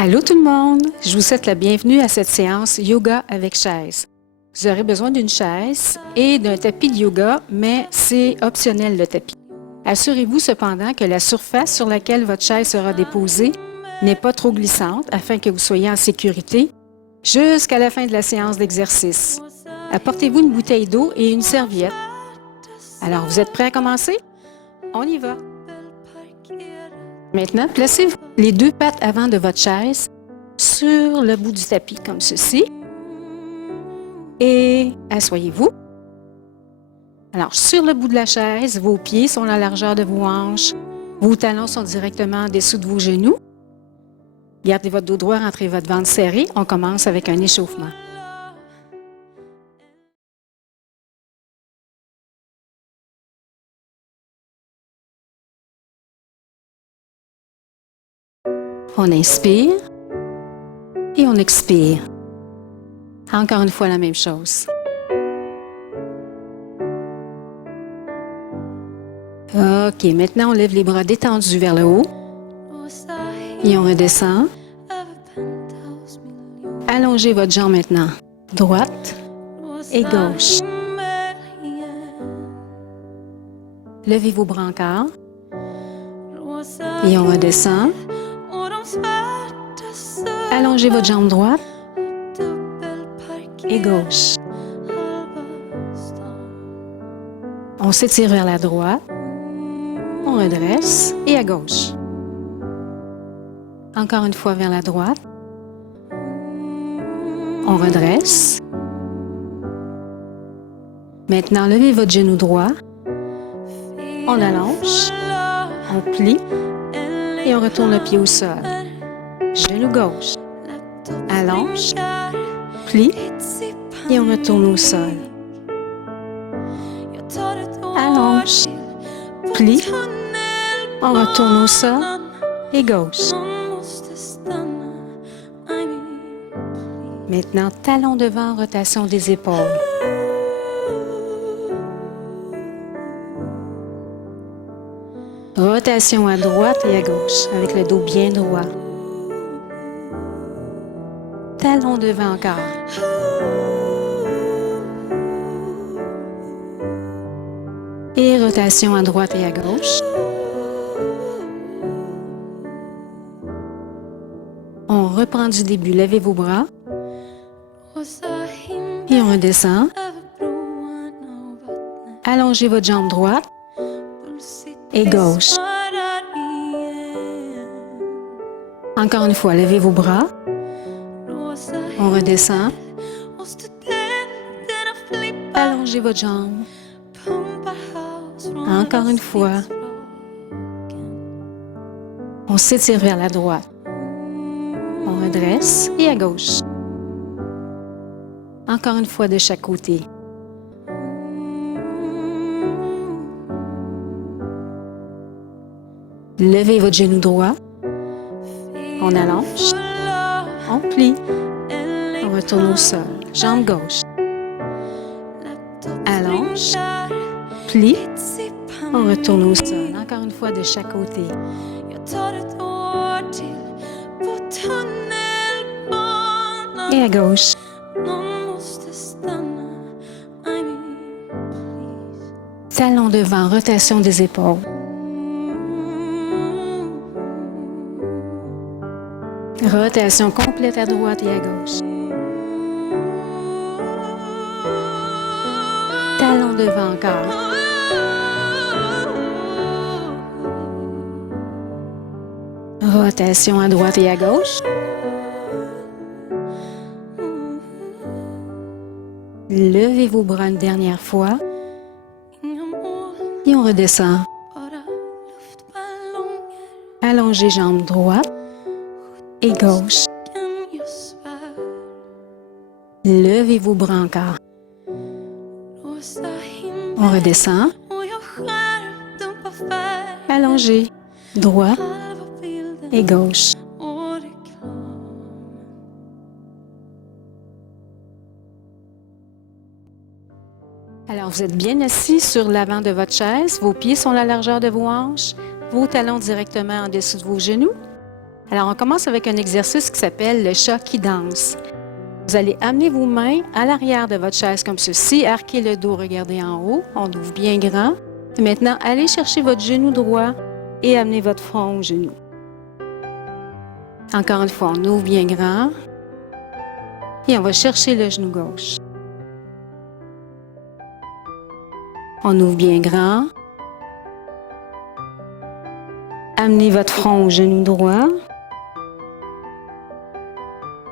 Allô tout le monde! Je vous souhaite la bienvenue à cette séance Yoga avec chaise. Vous aurez besoin d'une chaise et d'un tapis de yoga, mais c'est optionnel le tapis. Assurez-vous cependant que la surface sur laquelle votre chaise sera déposée n'est pas trop glissante afin que vous soyez en sécurité jusqu'à la fin de la séance d'exercice. Apportez-vous une bouteille d'eau et une serviette. Alors, vous êtes prêts à commencer? On y va! Maintenant, placez les deux pattes avant de votre chaise sur le bout du tapis, comme ceci. Et asseyez-vous. Alors, sur le bout de la chaise, vos pieds sont la largeur de vos hanches. Vos talons sont directement en dessous de vos genoux. Gardez votre dos droit, rentrez votre ventre serré. On commence avec un échauffement. On inspire et on expire. Encore une fois, la même chose. OK, maintenant on lève les bras détendus vers le haut et on redescend. Allongez votre jambe maintenant, droite et gauche. Levez vos bras encore et on redescend. Allongez votre jambe droite et gauche. On s'étire vers la droite, on redresse et à gauche. Encore une fois vers la droite, on redresse. Maintenant, levez votre genou droit, on allonge, on plie et on retourne le pied au sol. Genou gauche, allonge, plie et on retourne au sol. Allonge, plie, on retourne au sol et gauche. Maintenant, talon devant, rotation des épaules. Rotation à droite et à gauche avec le dos bien droit. Talon devant encore. Et rotation à droite et à gauche. On reprend du début. Levez vos bras. Et on redescend. Allongez votre jambe droite et gauche. Encore une fois, levez vos bras. On redescend. Allongez votre jambe. Encore une fois. On s'étire vers la droite. On redresse et à gauche. Encore une fois de chaque côté. Levez votre genou droit. On allonge. On plie. On retourne au sol. Jambe gauche. Allonge. Plie. On retourne au sol. Encore une fois de chaque côté. Et à gauche. Talon devant, rotation des épaules. Rotation complète à droite et à gauche. Talon devant encore. Rotation à droite et à gauche. Levez vos bras une dernière fois. Et on redescend. Allongez jambe droite et gauche. Levez vos bras encore. On redescend. Allongez droit et gauche. Alors, vous êtes bien assis sur l'avant de votre chaise. Vos pieds sont la largeur de vos hanches. Vos talons directement en dessous de vos genoux. Alors, on commence avec un exercice qui s'appelle le chat qui danse. Vous allez amener vos mains à l'arrière de votre chaise comme ceci, arquez le dos, regardez en haut, on ouvre bien grand. Et maintenant, allez chercher votre genou droit et amenez votre front au genou. Encore une fois, on ouvre bien grand et on va chercher le genou gauche. On ouvre bien grand. Amenez votre front au genou droit.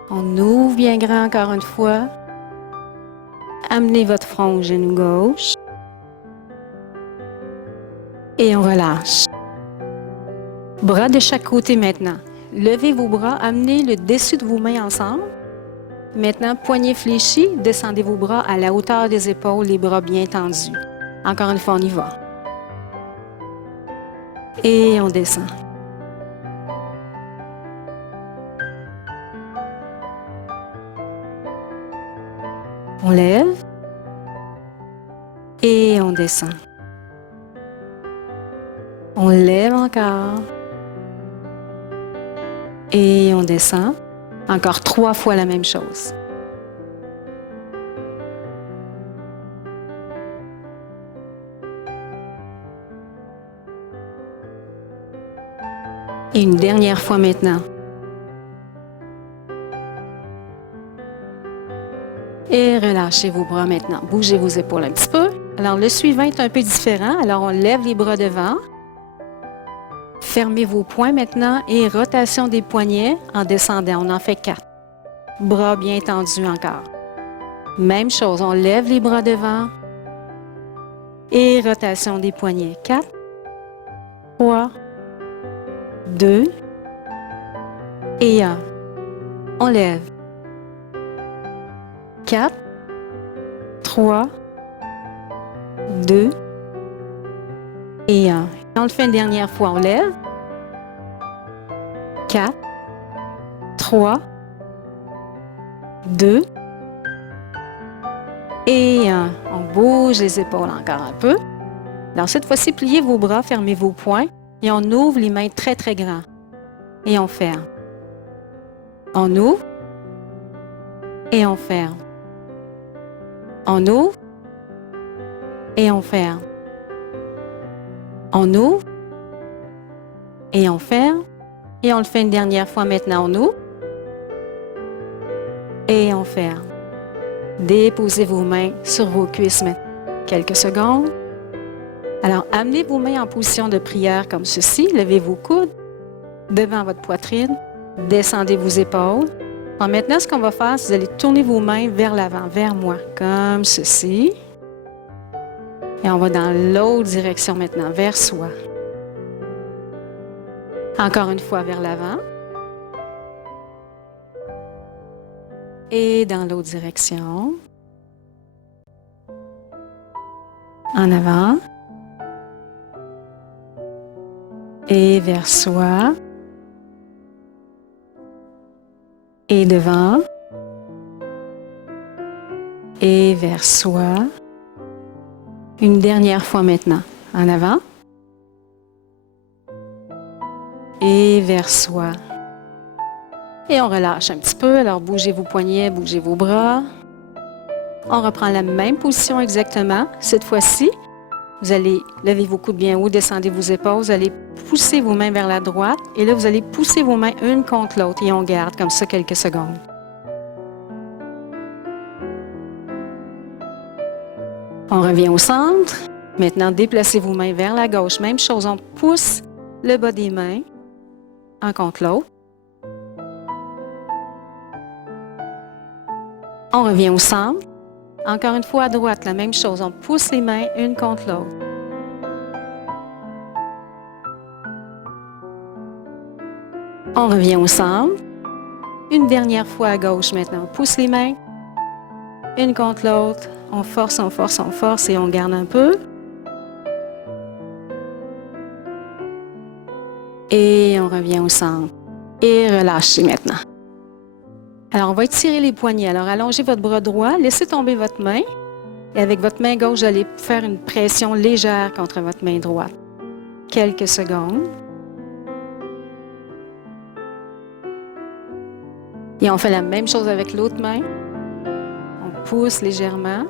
On ouvre bien grand encore une fois. Amenez votre front au genou gauche. Et on relâche. Bras de chaque côté maintenant. Levez vos bras, amenez le dessus de vos mains ensemble. Maintenant, poignets fléchis, descendez vos bras à la hauteur des épaules, les bras bien tendus. Encore une fois, on y va. Et on descend. On lève. Et on descend. On lève encore. Et on descend. Encore 3 fois la même chose. Et une dernière fois maintenant. Et relâchez vos bras maintenant. Bougez vos épaules un petit peu. Alors, le suivant est un peu différent. Alors, on lève les bras devant. Fermez vos poings maintenant et rotation des poignets en descendant. On en fait 4. Bras bien tendus encore. Même chose, on lève les bras devant. Et rotation des poignets. 4, 3, 2 et 1. On lève. 4, 3, 2 et 1. On le fait une dernière fois, on lève. 4, 3, 2 et 1. On bouge les épaules encore un peu. Alors cette fois-ci, pliez vos bras, fermez vos poings et on ouvre les mains très très grands. Et on ferme. On ouvre et on ferme. On ouvre et on ferme. On ouvre et on ferme. Et on le fait une dernière fois maintenant. On ouvre et on ferme. Déposez vos mains sur vos cuisses maintenant. Quelques secondes. Alors, amenez vos mains en position de prière comme ceci. Levez vos coudes devant votre poitrine. Descendez vos épaules. Alors maintenant, ce qu'on va faire, c'est que vous allez tourner vos mains vers l'avant, vers moi, comme ceci. Et on va dans l'autre direction maintenant, vers soi. Encore une fois, vers l'avant. Et dans l'autre direction. En avant. Et vers soi. Et devant. Et vers soi. Une dernière fois maintenant. En avant. Et vers soi. Et on relâche un petit peu. Alors, bougez vos poignets, bougez vos bras. On reprend la même position exactement. Cette fois-ci, vous allez lever vos coudes bien haut, descendez vos épaules. Vous allez pousser vos mains vers la droite. Et là, vous allez pousser vos mains une contre l'autre. Et on garde comme ça quelques secondes. On revient au centre. Maintenant, déplacez vos mains vers la gauche. Même chose, on pousse le bas des mains, un contre l'autre. On revient au centre. Encore une fois à droite, la même chose. On pousse les mains une contre l'autre. On revient au centre. Une dernière fois à gauche maintenant. On pousse les mains une contre l'autre. On force, on force, on force et on garde un peu. Et on revient au centre. Et relâchez maintenant. Alors, on va étirer les poignets. Alors, allongez votre bras droit, laissez tomber votre main. Et avec votre main gauche, vous allez faire une pression légère contre votre main droite. Quelques secondes. Et on fait la même chose avec l'autre main. On pousse légèrement,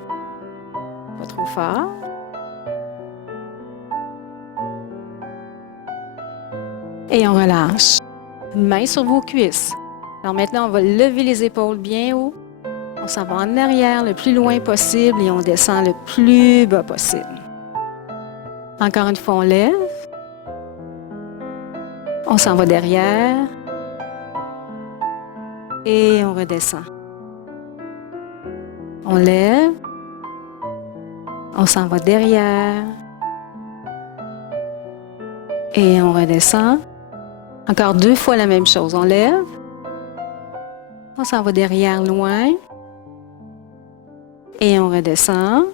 pas trop fort. Et on relâche. Main sur vos cuisses. Alors maintenant, on va lever les épaules bien haut. On s'en va en arrière le plus loin possible et on descend le plus bas possible. Encore une fois, on lève. On s'en va derrière. Et on redescend. On lève. On s'en va derrière. Et on redescend. Encore 2 fois la même chose. On lève. On s'en va derrière loin. Et on redescend.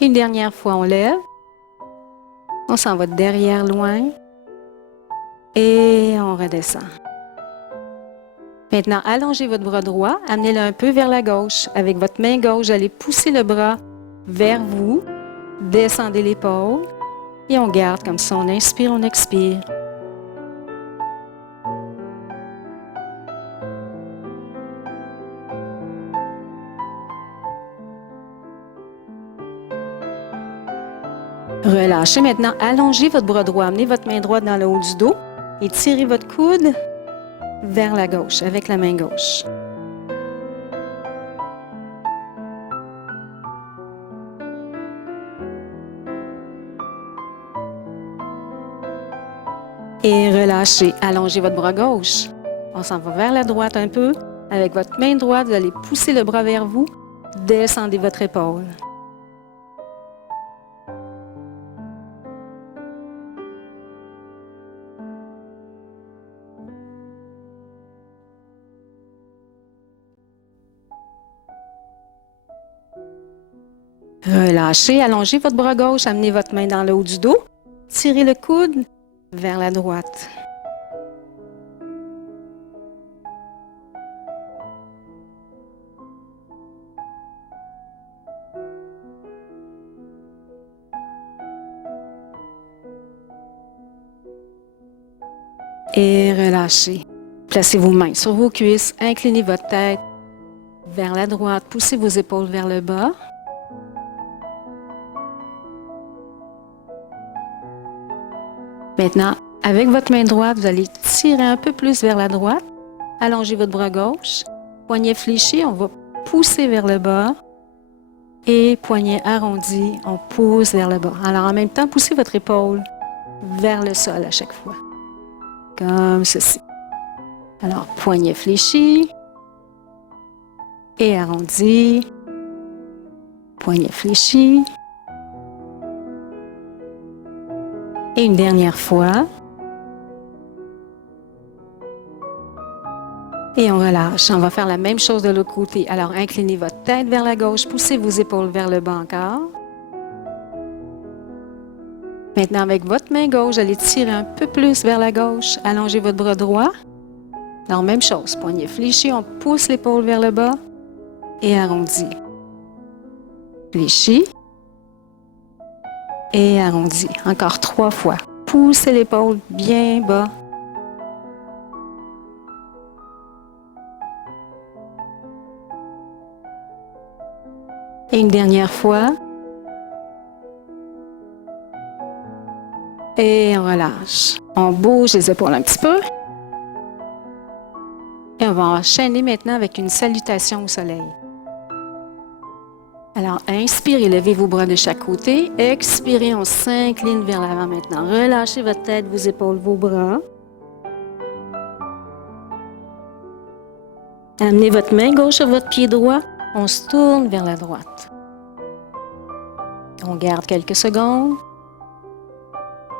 Une dernière fois, on lève. On s'en va derrière loin. Et on redescend. Maintenant, allongez votre bras droit, amenez-le un peu vers la gauche. Avec votre main gauche, allez pousser le bras vers vous. Descendez l'épaule. Et on garde comme ça. On inspire, on expire. Relâchez maintenant. Allongez votre bras droit. Amenez votre main droite dans le haut du dos. Et tirez votre coude vers la gauche avec la main gauche. Et relâchez. Allongez votre bras gauche. On s'en va vers la droite un peu. Avec votre main droite, vous allez pousser le bras vers vous. Descendez votre épaule. Relâchez, allongez votre bras gauche, amenez votre main dans le haut du dos. Tirez le coude vers la droite. Et relâchez. Placez vos mains sur vos cuisses, inclinez votre tête vers la droite, poussez vos épaules vers le bas. Maintenant, avec votre main droite, vous allez tirer un peu plus vers la droite. Allongez votre bras gauche. Poignet fléchi, on va pousser vers le bas. Et poignet arrondi, on pousse vers le bas. Alors, en même temps, poussez votre épaule vers le sol à chaque fois. Comme ceci. Alors, poignet fléchi. Et arrondi. Poignet fléchi. Et une dernière fois. Et on relâche. On va faire la même chose de l'autre côté. Alors, inclinez votre tête vers la gauche, poussez vos épaules vers le bas encore. Maintenant, avec votre main gauche, allez tirer un peu plus vers la gauche. Allongez votre bras droit. Alors, même chose. Poignet fléchi, on pousse l'épaule vers le bas et arrondi. Fléchi. Et arrondi. Encore 3 fois. Poussez l'épaule bien bas. Et une dernière fois. Et on relâche. On bouge les épaules un petit peu. Et on va enchaîner maintenant avec une salutation au soleil. Alors, inspirez, levez vos bras de chaque côté. Expirez, on s'incline vers l'avant maintenant. Relâchez votre tête, vos épaules, vos bras. Amenez votre main gauche sur votre pied droit. On se tourne vers la droite. On garde quelques secondes.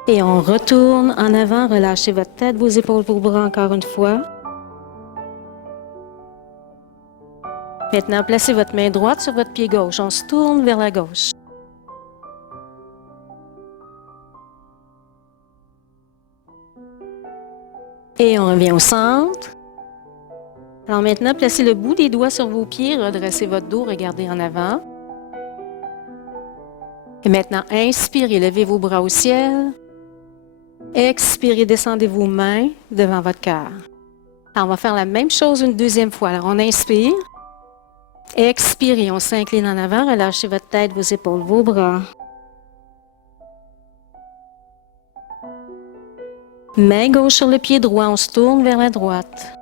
Et on retourne en avant. Relâchez votre tête, vos épaules, vos bras encore une fois. Maintenant, placez votre main droite sur votre pied gauche. On se tourne vers la gauche. Et on revient au centre. Alors maintenant, placez le bout des doigts sur vos pieds, redressez votre dos, regardez en avant. Et maintenant, inspirez, levez vos bras au ciel. Expirez, descendez vos mains devant votre cœur. Alors, on va faire la même chose une deuxième fois. Alors, on inspire. Expirez, on s'incline en avant. Relâchez votre tête, vos épaules, vos bras. Main gauche sur le pied droit, on se tourne vers la droite.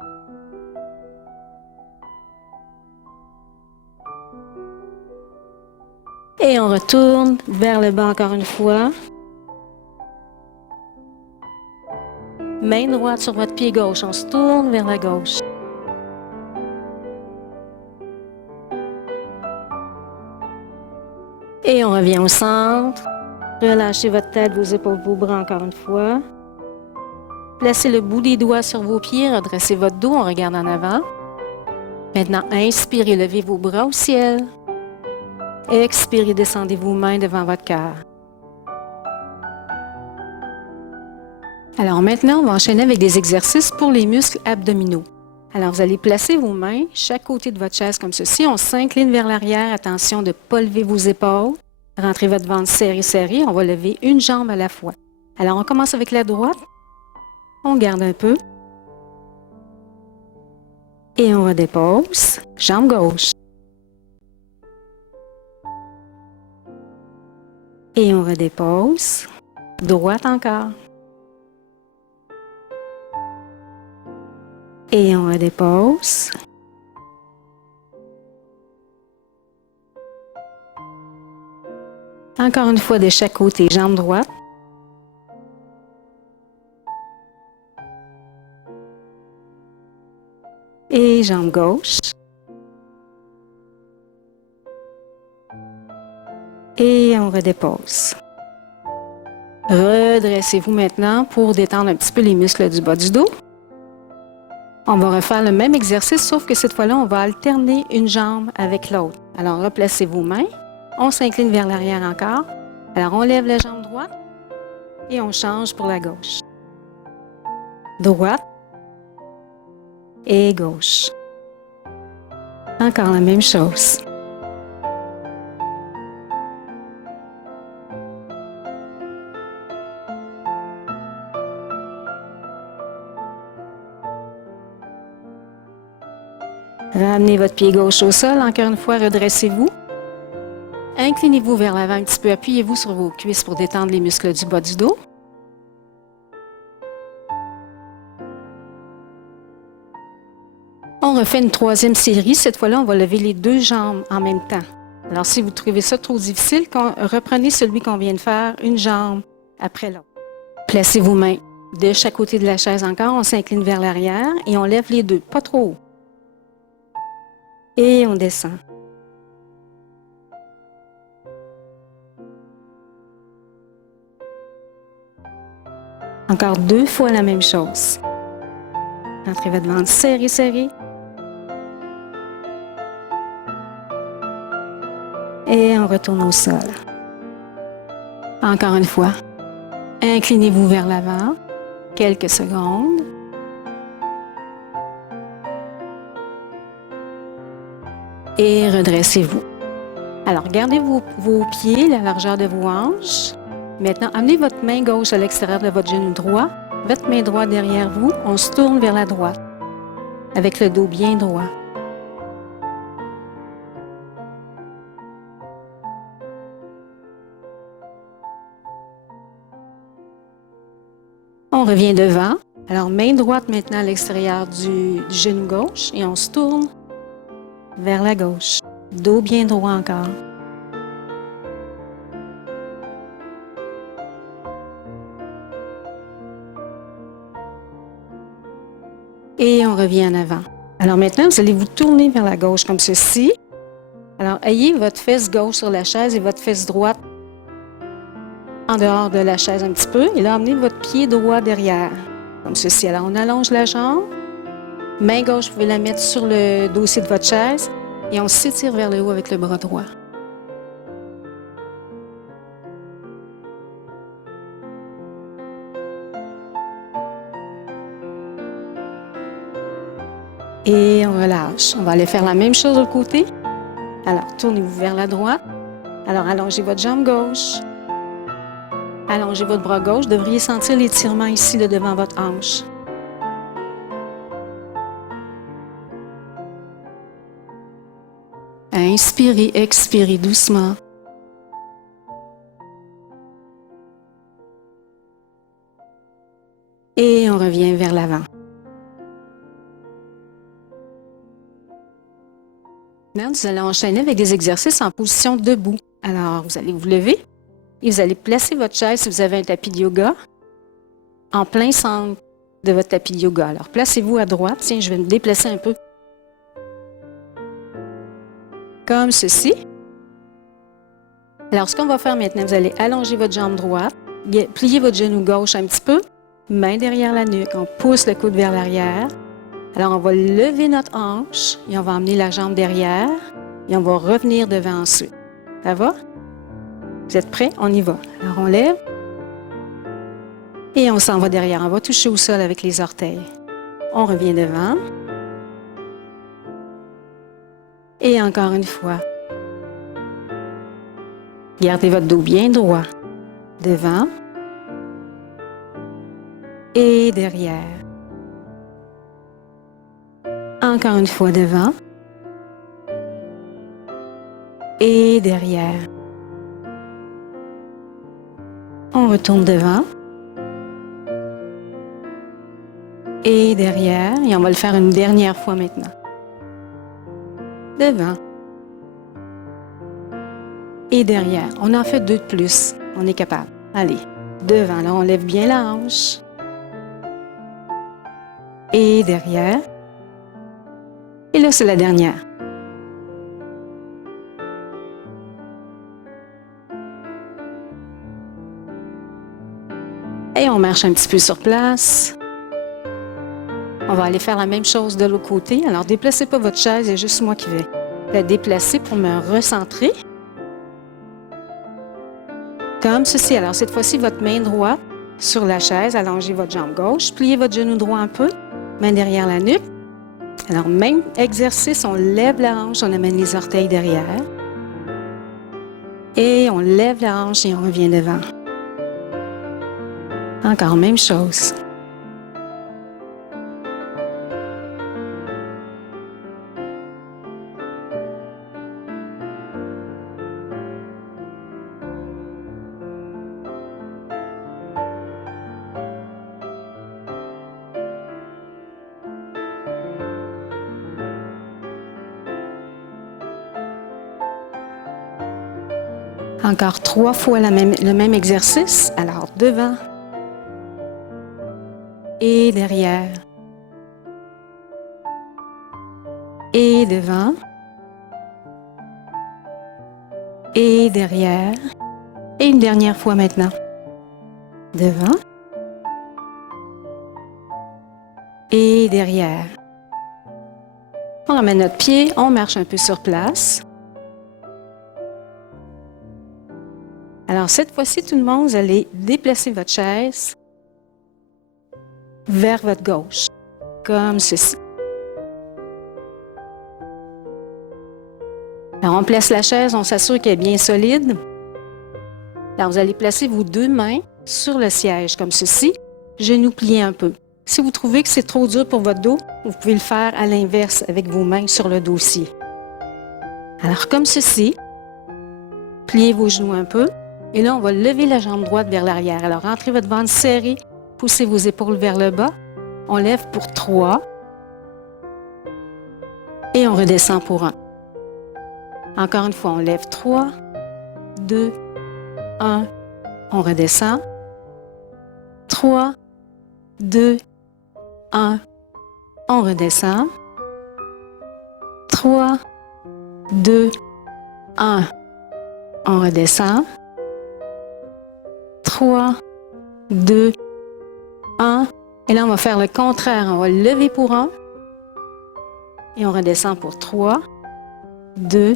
Et on retourne vers le bas encore une fois. Main droite sur votre pied gauche, on se tourne vers la gauche. Et on revient au centre. Relâchez votre tête, vos épaules, vos bras encore une fois. Placez le bout des doigts sur vos pieds, redressez votre dos, on regarde en avant. Maintenant, inspirez, levez vos bras au ciel. Expirez, descendez vos mains devant votre cœur. Alors maintenant, on va enchaîner avec des exercices pour les muscles abdominaux. Alors, vous allez placer vos mains chaque côté de votre chaise comme ceci. On s'incline vers l'arrière. Attention de ne pas lever vos épaules. Rentrez votre ventre serré, serré. On va lever une jambe à la fois. Alors, on commence avec la droite. On garde un peu. Et on redépose. Jambe gauche. Et on redépose. Droite encore. Et on redépose. Encore une fois de chaque côté, jambe droite. Et jambe gauche. Et on redépose. Redressez-vous maintenant pour détendre un petit peu les muscles du bas du dos. On va refaire le même exercice, sauf que cette fois-là, on va alterner une jambe avec l'autre. Alors, replacez vos mains. On s'incline vers l'arrière encore. Alors, on lève la jambe droite et on change pour la gauche. Droite et gauche. Encore la même chose. Ramenez votre pied gauche au sol. Encore une fois, redressez-vous. Inclinez-vous vers l'avant un petit peu. Appuyez-vous sur vos cuisses pour détendre les muscles du bas du dos. On refait une troisième série. Cette fois-là, on va lever les deux jambes en même temps. Alors, si vous trouvez ça trop difficile, reprenez celui qu'on vient de faire, une jambe après l'autre. Placez vos mains de chaque côté de la chaise encore. On s'incline vers l'arrière et on lève les deux, pas trop haut. Et on descend. Encore deux fois la même chose. Rentrez votre ventre serré, serré. Et on retourne au sol. Encore une fois. Inclinez-vous vers l'avant. Quelques secondes. Et redressez-vous. Alors, gardez vos pieds, la largeur de vos hanches. Maintenant, amenez votre main gauche à l'extérieur de votre genou droit. Votre main droite derrière vous. On se tourne vers la droite. Avec le dos bien droit. On revient devant. Alors, main droite maintenant à l'extérieur du genou gauche. Et on se tourne vers la gauche. Dos bien droit encore. Et on revient en avant. Alors maintenant, vous allez vous tourner vers la gauche comme ceci. Alors, ayez votre fesse gauche sur la chaise et votre fesse droite en dehors de la chaise un petit peu. Et là, amenez votre pied droit derrière, comme ceci. Alors, on allonge la jambe. Main gauche, vous pouvez la mettre sur le dossier de votre chaise. Et on s'étire vers le haut avec le bras droit. Et on relâche. On va aller faire la même chose de l'autre côté. Alors, tournez-vous vers la droite. Alors, allongez votre jambe gauche. Allongez votre bras gauche. Vous devriez sentir l'étirement ici, là, devant votre hanche. inspirez, expirez doucement. Et on revient vers l'avant. Maintenant, nous allons enchaîner avec des exercices en position debout. Alors, vous allez vous lever et vous allez placer votre chaise si vous avez un tapis de yoga en plein centre de votre tapis de yoga. Alors, placez-vous à droite. Tiens, je vais me déplacer un peu. Comme ceci. Alors, ce qu'on va faire maintenant, vous allez allonger votre jambe droite, plier votre genou gauche un petit peu, main derrière la nuque, on pousse le coude vers l'arrière. Alors, on va lever notre hanche et on va emmener la jambe derrière et on va revenir devant ensuite. Ça va? Vous êtes prêts? On y va. Alors, on lève et on s'en va derrière. On va toucher au sol avec les orteils. On revient devant. Et encore une fois. Gardez votre dos bien droit. Devant et derrière. Encore une fois devant et derrière. On retourne devant et derrière. Et on va le faire une dernière fois maintenant. Devant et derrière. On en fait 2 de plus. On est capable. Allez, devant. Là, on lève bien la hanche. Et derrière. Et là, c'est la dernière. Et on marche un petit peu sur place. On va aller faire la même chose de l'autre côté. Alors, déplacez pas votre chaise, il y a juste moi qui vais la déplacer pour me recentrer. Comme ceci. Alors, cette fois-ci, votre main droite sur la chaise, allongez votre jambe gauche, pliez votre genou droit un peu, main derrière la nuque. Alors, même exercice, on lève la hanche, on amène les orteils derrière. Et on lève la hanche et on revient devant. Encore même chose. Encore 3 fois le même exercice. Alors, devant et derrière. Et devant et derrière. Et une dernière fois maintenant. Devant et derrière. On ramène notre pied, on marche un peu sur place. Alors, cette fois-ci, tout le monde, vous allez déplacer votre chaise vers votre gauche, comme ceci. Alors, on place la chaise, on s'assure qu'elle est bien solide. Alors, vous allez placer vos 2 mains sur le siège, comme ceci, genoux pliés un peu. Si vous trouvez que c'est trop dur pour votre dos, vous pouvez le faire à l'inverse, avec vos mains sur le dossier. Alors, comme ceci, pliez vos genoux un peu. Et là, on va lever la jambe droite vers l'arrière. Alors, rentrez votre ventre serré, poussez vos épaules vers le bas. On lève pour 3. Et on redescend pour 1. Encore une fois, on lève 3, 2, 1. On redescend. 3, 2, 1. On redescend. 3, 2, 1. On redescend. 3, 2, 1. Et là, on va faire le contraire. On va lever pour 1. Et on redescend pour 3, 2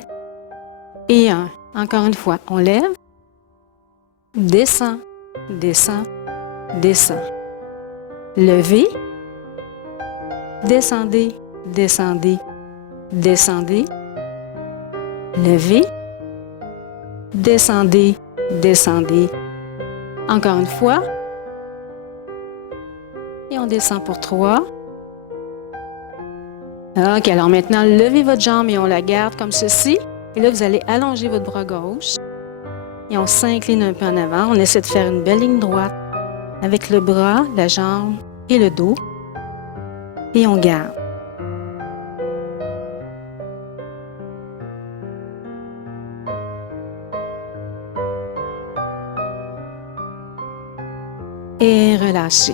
et 1. Encore une fois, on lève, descend, descend, descend. Levez, descendez, descendez, descendez. Levez, descendez, descendez. Encore une fois. Et on descend pour 3. OK, alors maintenant, levez votre jambe et on la garde comme ceci. Et là, vous allez allonger votre bras gauche et on s'incline un peu en avant. On essaie de faire une belle ligne droite avec le bras, la jambe et le dos. Et on garde. Et relâchez.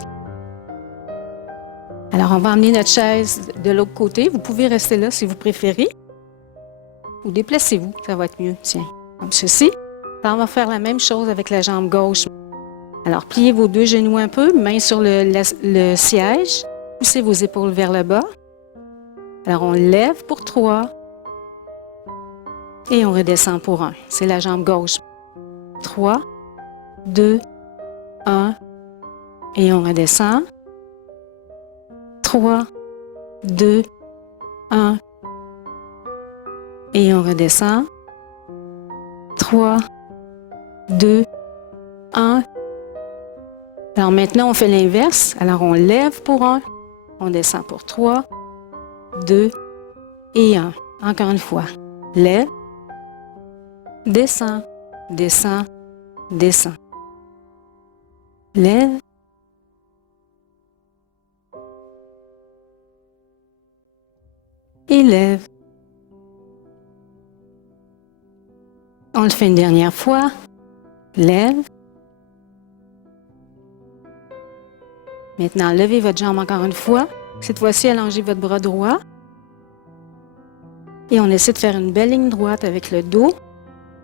Alors, on va emmener notre chaise de l'autre côté. Vous pouvez rester là si vous préférez. Ou déplacez-vous, ça va être mieux. Tiens, comme ceci. Alors, on va faire la même chose avec la jambe gauche. Alors, pliez vos deux genoux un peu, main sur le siège. Poussez vos épaules vers le bas. Alors, on lève pour 3. Et on redescend pour 1. C'est la jambe gauche. 3, 2, 1. Et on redescend. 3, 2, 1. Et on redescend. 3, 2, 1. Alors maintenant, on fait l'inverse. Alors on lève pour 1. On descend pour 3, 2 et 1. Encore une fois. Lève. Descend. Descend. Descend. Lève. Et lève. On le fait une dernière fois. Lève. Maintenant, levez votre jambe encore une fois. Cette fois-ci, allongez votre bras droit. Et on essaie de faire une belle ligne droite avec le dos,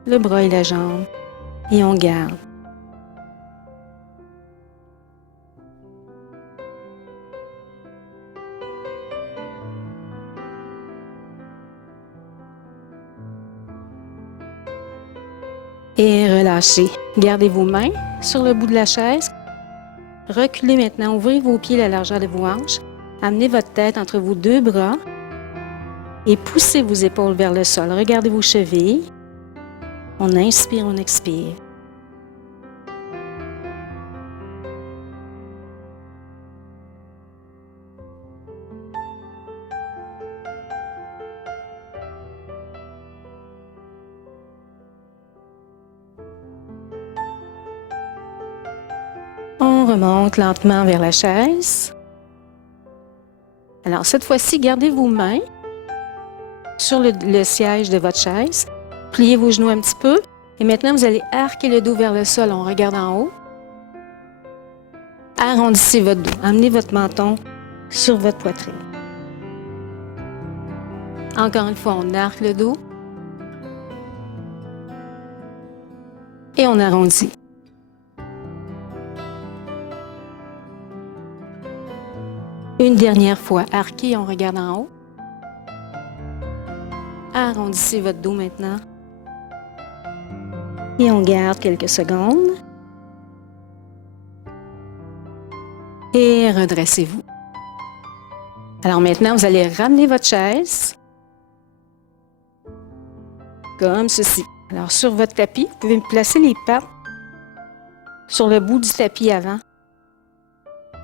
le bras et la jambe. Et on garde. Et relâchez. Gardez vos mains sur le bout de la chaise. Reculez maintenant, ouvrez vos pieds à la largeur de vos hanches. Amenez votre tête entre vos deux bras et poussez vos épaules vers le sol. Regardez vos chevilles. On inspire, on expire. On remonte lentement vers la chaise. Alors, cette fois-ci, gardez vos mains sur le siège de votre chaise. Pliez vos genoux un petit peu. Et maintenant, vous allez arquer le dos vers le sol. On regarde en haut. Arrondissez votre dos. Amenez votre menton sur votre poitrine. Encore une fois, on arque le dos. Et on arrondit. Une dernière fois, arquez, on regarde en haut. Arrondissez votre dos maintenant. Et on garde quelques secondes. Et redressez-vous. Alors maintenant, vous allez ramener votre chaise. Comme ceci. Alors sur votre tapis, vous pouvez placer les pattes sur le bout du tapis avant.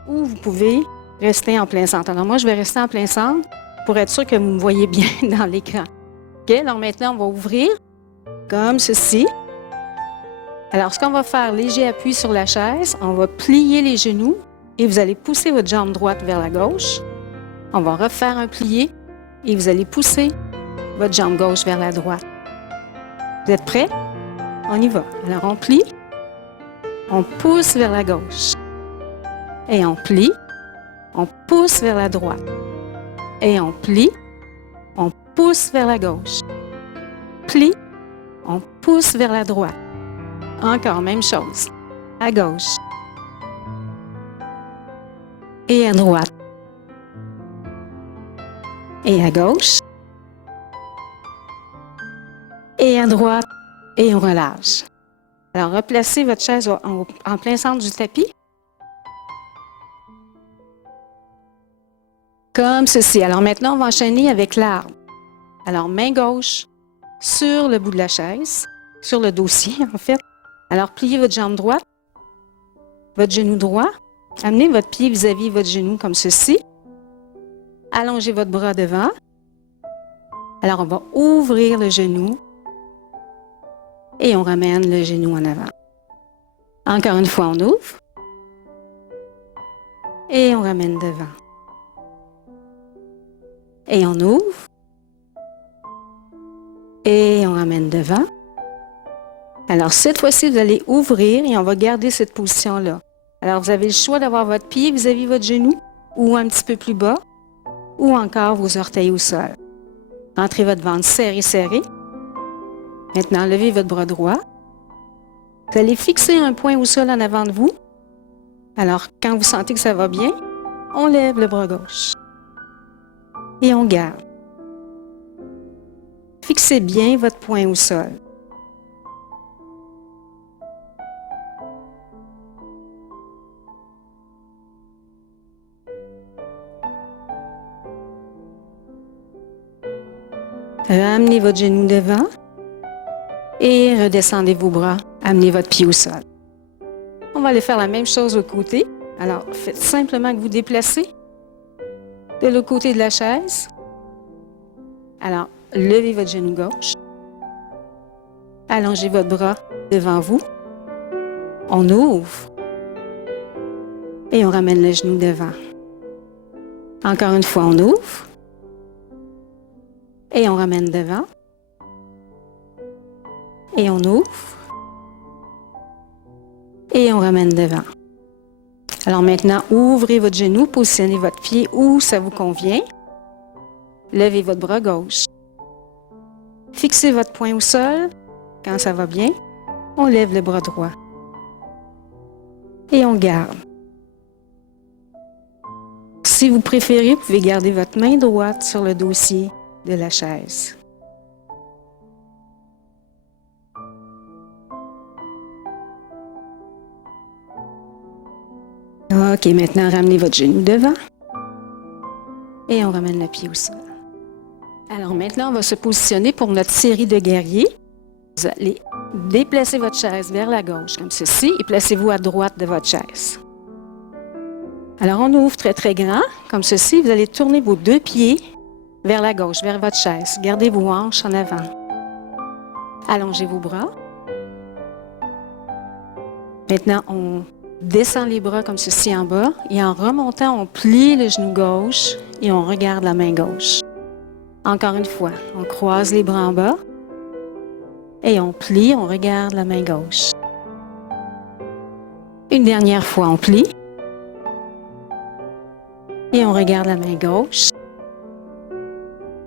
Ou vous pouvez rester en plein centre. Alors moi, je vais rester en plein centre pour être sûr que vous me voyez bien dans l'écran. OK? Alors maintenant, on va ouvrir comme ceci. Alors, ce qu'on va faire, léger appui sur la chaise, on va plier les genoux et vous allez pousser votre jambe droite vers la gauche. On va refaire un plié et vous allez pousser votre jambe gauche vers la droite. Vous êtes prêts? On y va. Alors, on plie, on pousse vers la gauche et on plie. On pousse vers la droite. Et on plie. On pousse vers la gauche. Plie. On pousse vers la droite. Encore, même chose. À gauche. Et à droite. Et à gauche. Et à droite. Et on relâche. Alors, replacez votre chaise en plein centre du tapis. Comme ceci. Alors maintenant, on va enchaîner avec l'arbre. Alors, main gauche sur le bout de la chaise, sur le dossier en fait. Alors, pliez votre jambe droite, votre genou droit. Amenez votre pied vis-à-vis votre genou comme ceci. Allongez votre bras devant. Alors, on va ouvrir le genou Et on ramène le genou en avant. Encore une fois, on ouvre. Et on ramène devant. Et on ouvre. Et on ramène devant. Alors, cette fois-ci, vous allez ouvrir et on va garder cette position-là. Alors, vous avez le choix d'avoir votre pied vis-à-vis votre genou ou un petit peu plus bas ou encore vos orteils au sol. Rentrez votre ventre serré, serré. Maintenant, levez votre bras droit. Vous allez fixer un point au sol en avant de vous. Alors, quand vous sentez que ça va bien, on lève le bras gauche. Et on garde. Fixez bien votre point au sol. Ramenez votre genou devant et redescendez vos bras. Amenez votre pied au sol. On va aller faire la même chose de l'autre côté. Alors, faites simplement que vous déplacez de l'autre côté de la chaise. Alors, levez votre genou gauche. Allongez votre bras devant vous. On ouvre. Et on ramène le genou devant. Encore une fois, on ouvre. Et on ramène devant. Et on ouvre. Et on ramène devant. Alors maintenant, ouvrez votre genou, positionnez votre pied où ça vous convient. Levez votre bras gauche. Fixez votre poing au sol. Quand ça va bien, on lève le bras droit. Et on garde. Si vous préférez, vous pouvez garder votre main droite sur le dossier de la chaise. OK, maintenant, ramenez votre genou devant. Et on ramène le pied au sol. Alors maintenant, on va se positionner pour notre série de guerriers. Vous allez déplacer votre chaise vers la gauche, comme ceci, et placez-vous à droite de votre chaise. Alors, on ouvre très, très grand, comme ceci. Vous allez tourner vos deux pieds vers la gauche, vers votre chaise. Gardez vos hanches en avant. Allongez vos bras. Maintenant, on descend les bras comme ceci en bas. Et en remontant, on plie le genou gauche et on regarde la main gauche. Encore une fois, on croise les bras en bas. Et on plie, on regarde la main gauche. Une dernière fois, on plie. Et on regarde la main gauche.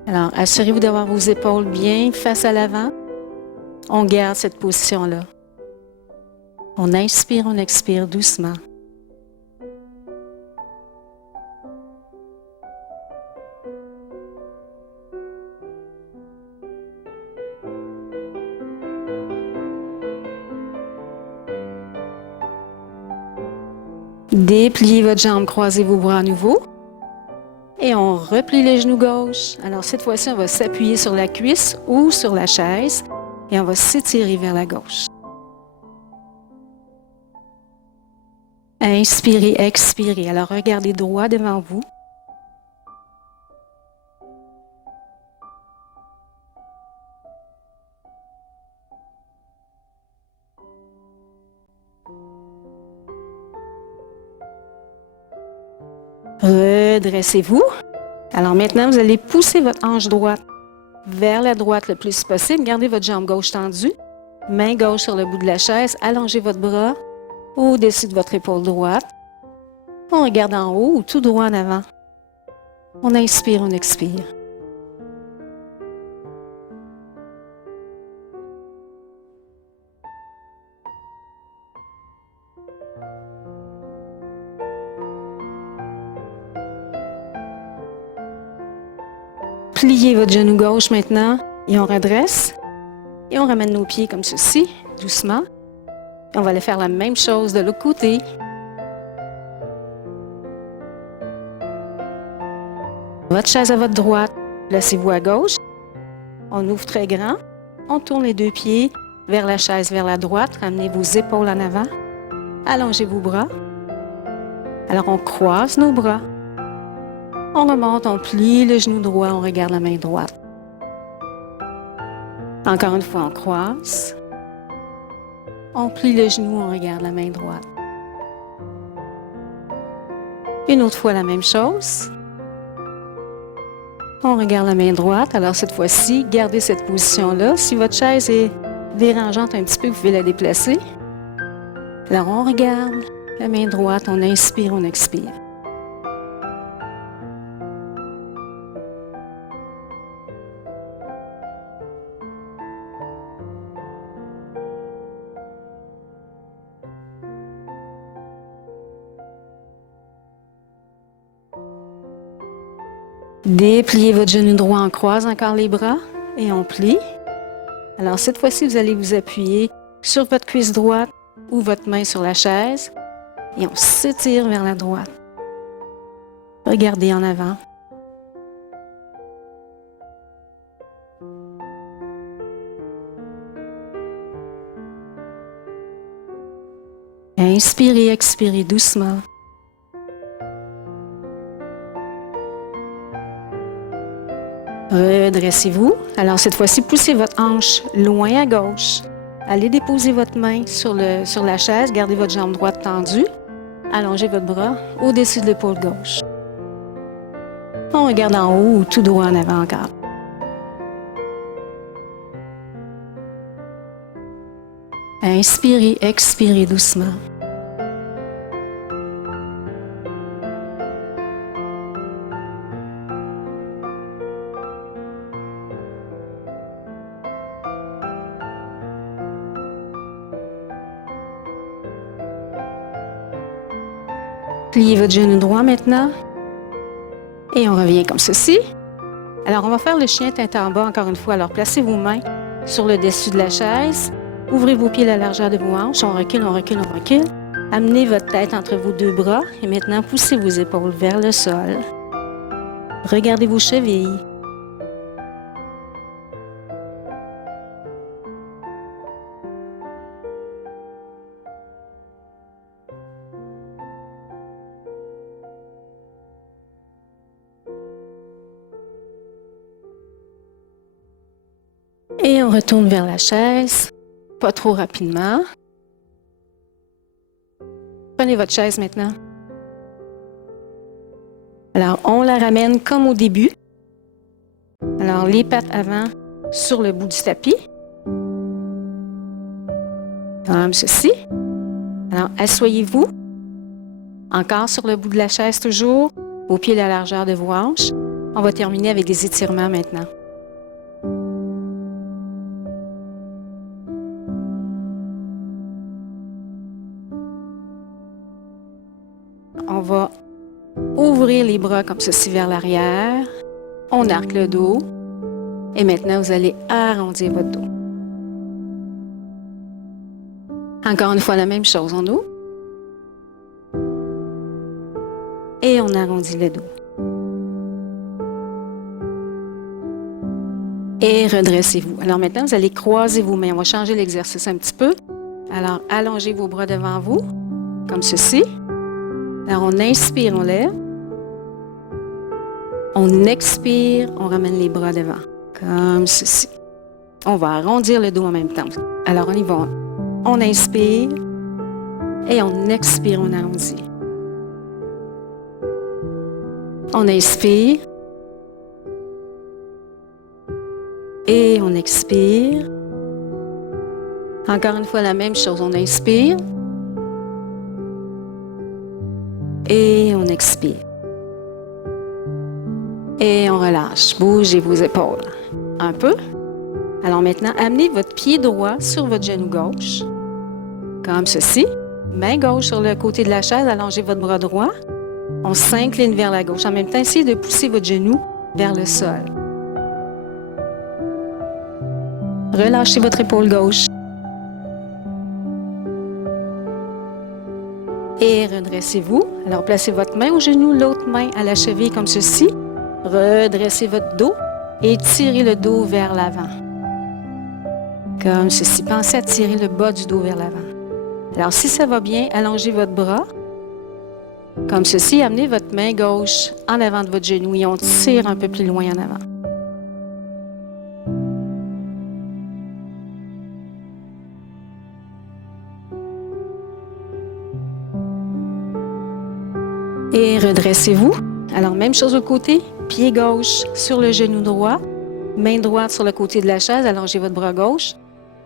Alors, assurez-vous d'avoir vos épaules bien face à l'avant. On garde cette position-là. On inspire, on expire doucement. Dépliez votre jambe, croisez vos bras à nouveau. Et on replie les genoux gauche. Alors, cette fois-ci, on va s'appuyer sur la cuisse ou sur la chaise et on va s'étirer vers la gauche. Inspirez, expirez. Alors, regardez droit devant vous. Redressez-vous. Alors maintenant, vous allez pousser votre hanche droite vers la droite le plus possible. Gardez votre jambe gauche tendue. Main gauche sur le bout de la chaise. Allongez votre bras au-dessus de votre épaule droite. On regarde en haut ou tout droit en avant. On inspire, on expire. Pliez votre genou gauche maintenant et on redresse. Et on ramène nos pieds comme ceci, doucement. Et on va aller faire la même chose de l'autre côté. Votre chaise à votre droite, placez-vous à gauche. On ouvre très grand. On tourne les deux pieds vers la chaise, vers la droite. Ramenez vos épaules en avant. Allongez vos bras. Alors on croise nos bras. On remonte, on plie le genou droit, on regarde la main droite. Encore une fois, on croise. On plie le genou, on regarde la main droite. Une autre fois, la même chose. On regarde la main droite. Alors, cette fois-ci, gardez cette position-là. Si votre chaise est dérangeante un petit peu, vous pouvez la déplacer. Alors, on regarde la main droite. On inspire, on expire. Dépliez votre genou droit, on croise encore les bras et on plie. Alors cette fois-ci, vous allez vous appuyer sur votre cuisse droite ou votre main sur la chaise et on s'étire vers la droite. Regardez en avant. Inspirez, expirez doucement. Redressez-vous. Alors cette fois-ci, poussez votre hanche loin à gauche. Allez déposer votre main sur la chaise. Gardez votre jambe droite tendue. Allongez votre bras au-dessus de l'épaule gauche. On regarde en haut ou tout droit en avant encore. Inspirez, expirez doucement. Pliez votre genou droit maintenant. Et on revient comme ceci. Alors, on va faire le chien tête en bas encore une fois. Alors, placez vos mains sur le dessus de la chaise. Ouvrez vos pieds à la largeur de vos hanches. On recule, on recule, on recule. Amenez votre tête entre vos deux bras. Et maintenant, poussez vos épaules vers le sol. Regardez vos chevilles. Et on retourne vers la chaise, pas trop rapidement. Prenez votre chaise maintenant. Alors, on la ramène comme au début. Alors, les pattes avant sur le bout du tapis. Comme ceci. Alors, asseyez-vous. Encore sur le bout de la chaise toujours, vos pieds à la largeur de vos hanches. On va terminer avec des étirements maintenant. On va ouvrir les bras comme ceci vers l'arrière. On arque le dos. Et maintenant, vous allez arrondir votre dos. Encore une fois, la même chose. On ouvre. Et on arrondit le dos. Et redressez-vous. Alors maintenant, vous allez croiser vos mains. On va changer l'exercice un petit peu. Alors, allongez vos bras devant vous, comme ceci. Alors, on inspire, on lève. On expire, on ramène les bras devant, comme ceci. On va arrondir le dos en même temps. Alors, on y va. On inspire et on expire, on arrondit. On inspire et on expire. Encore une fois, la même chose. On inspire et on expire. Et on relâche. Bougez vos épaules un peu. Alors maintenant, amenez votre pied droit sur votre genou gauche, comme ceci. Main gauche sur le côté de la chaise, allongez votre bras droit. On s'incline vers la gauche. En même temps, essayez de pousser votre genou vers le sol. Relâchez votre épaule gauche. Et redressez-vous. Alors, placez votre main au genou, l'autre main à la cheville comme ceci. Redressez votre dos et tirez le dos vers l'avant. Comme ceci. Pensez à tirer le bas du dos vers l'avant. Alors, si ça va bien, allongez votre bras. Comme ceci, amenez votre main gauche en avant de votre genou et on tire un peu plus loin en avant. Et redressez-vous. Alors, même chose de l'autre côté. Pied gauche sur le genou droit. Main droite sur le côté de la chaise. Allongez votre bras gauche.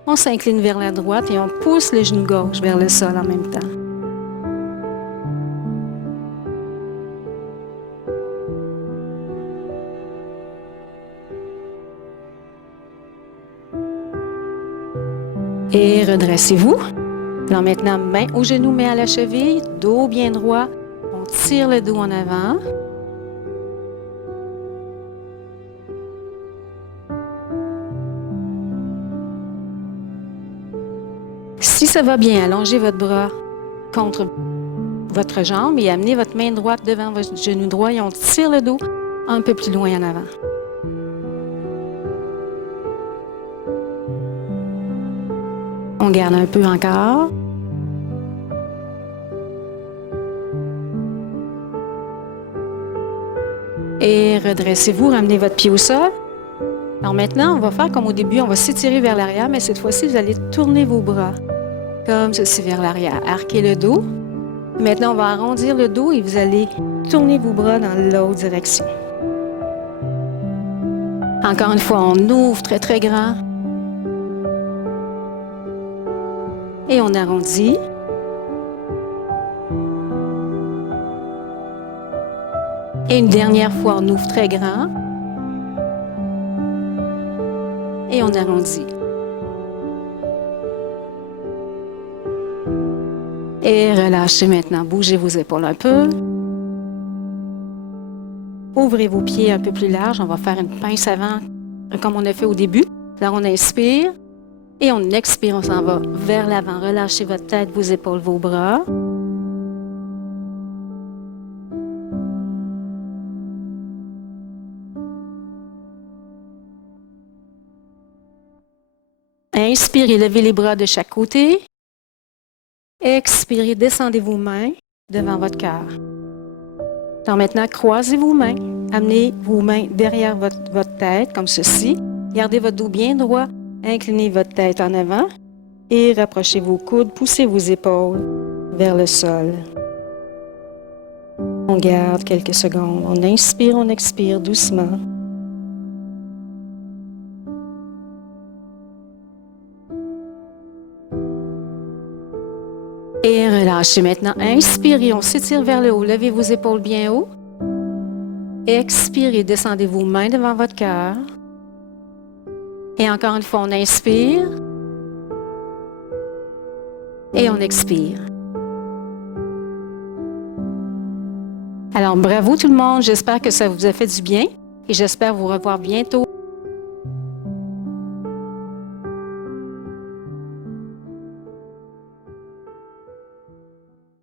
On s'incline vers la droite et on pousse le genou gauche vers le sol en même temps. Et redressez-vous. Alors maintenant, main au genou, main à la cheville, dos bien droit. On tire le dos en avant. Si ça va bien, allongez votre bras contre votre jambe et amenez votre main droite devant votre genou droit et on tire le dos un peu plus loin en avant. On garde un peu encore. Et redressez-vous, ramenez votre pied au sol. Alors maintenant, on va faire comme au début, on va s'étirer vers l'arrière, mais cette fois-ci, vous allez tourner vos bras comme ceci vers l'arrière. Arquez le dos. Maintenant, on va arrondir le dos et vous allez tourner vos bras dans l'autre direction. Encore une fois, on ouvre très, très grand. Et on arrondit. Et une dernière fois, on ouvre très grand. Et on arrondit. Et relâchez maintenant. Bougez vos épaules un peu. Ouvrez vos pieds un peu plus large. On va faire une pince avant, comme on a fait au début. Là, on inspire. Et on expire. On s'en va vers l'avant. Relâchez votre tête, vos épaules, vos bras. Inspirez, levez les bras de chaque côté. Expirez, descendez vos mains devant votre cœur. Alors maintenant, croisez vos mains. Amenez vos mains derrière votre tête, comme ceci. Gardez votre dos bien droit. Inclinez votre tête en avant. Et rapprochez vos coudes. Poussez vos épaules vers le sol. On garde quelques secondes. On inspire, on expire doucement. Et relâchez maintenant. Inspirez, on s'étire vers le haut. Levez vos épaules bien haut. Expirez, descendez vos mains devant votre cœur. Et encore une fois, on inspire. Et on expire. Alors, bravo tout le monde. J'espère que ça vous a fait du bien. Et j'espère vous revoir bientôt.